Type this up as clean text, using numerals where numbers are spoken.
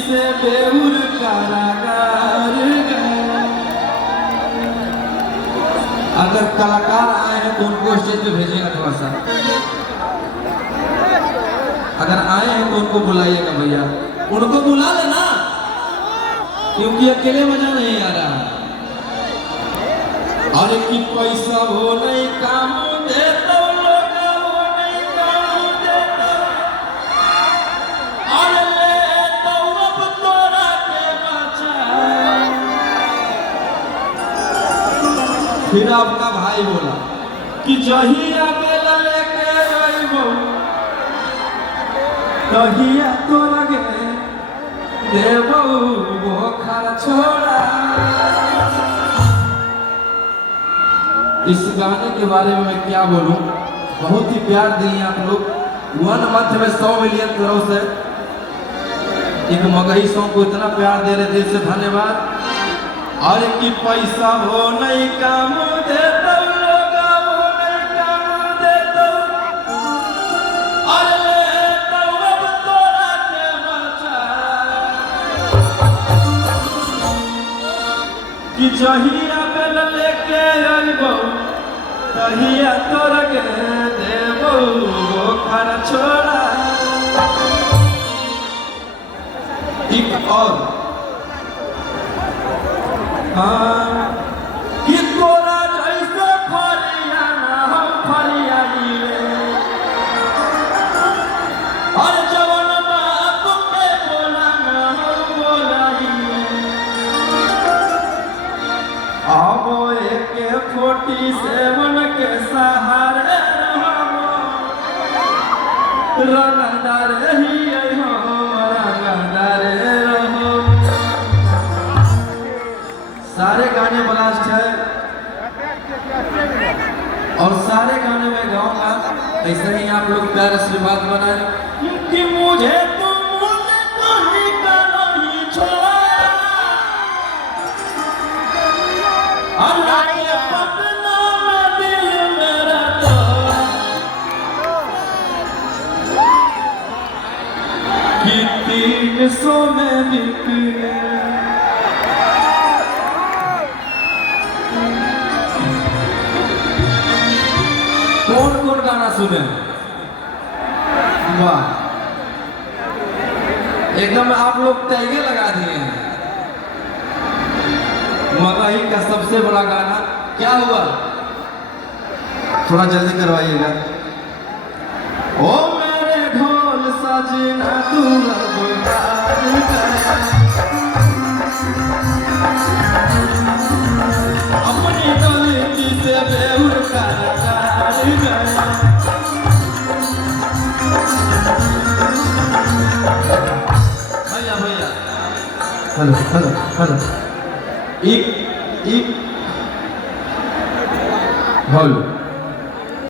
से बेउर कारागार गए। अगर कलाकार आए हैं तो उनको स्टेज पे भेजिएगा थोड़ा सा। अगर आए हैं तो उनको बुलाइएगा भैया, उनको बुला लेना क्योंकि अकेले मजा नहीं आ रहा। अरे कि पैसा हो नहीं काम देता लोग हो नहीं काम देता। अरे ले तो अब तोरा के बचा। फिर आपका भाई बोला कि जहिया बेला लेके आइबो तहिया तोरा के देबो बोखर छोड़ा। इस गाने के बारे में मैं क्या बोलूं, बहुत ही प्यार दिए आप लोग। 1 मंथ में 100 मिलियन करोड़ से एक मगही सॉन्ग को इतना प्यार दे रहे, दिल से धन्यवाद। और कि पैसा हो नहीं काम देता लोग हो नहीं काम देता। अरे ले तो अब तोरा के बचा कि जहिया बेल लेके आइबो तहिया तोरा के देबो बोखर छोड़ा। एक और कि तोरा जैसे फरिया ना हम फरियाई रे। और जवन बाप के बोला ना हम बोलाई रे। अब एक 47 के सहारे रंगदार ही रंगदार रहो। सारे गाने ब्लास्ट है और सारे गाने में गाऊंगा। ऐसे ही आप लोग प्यार आशीर्वाद बनाए क्योंकि मुझे तुम कहीं का नहीं छोड़ा। अल्लाह के पतना में दिल मेरा तोड़ा कि 300 में निकले। कौन कौन गाना सुने? वाह, एकदम आप लोग टैगे लगा दिए हैं। मगही का सबसे बड़ा गाना क्या हुआ, थोड़ा जल्दी करवाइएगा। ओ मेरे ढोल सजना तू अपनी गलती से बेउर कारागार गया। भैया भैया हेलो हेलो हेलो एक बोल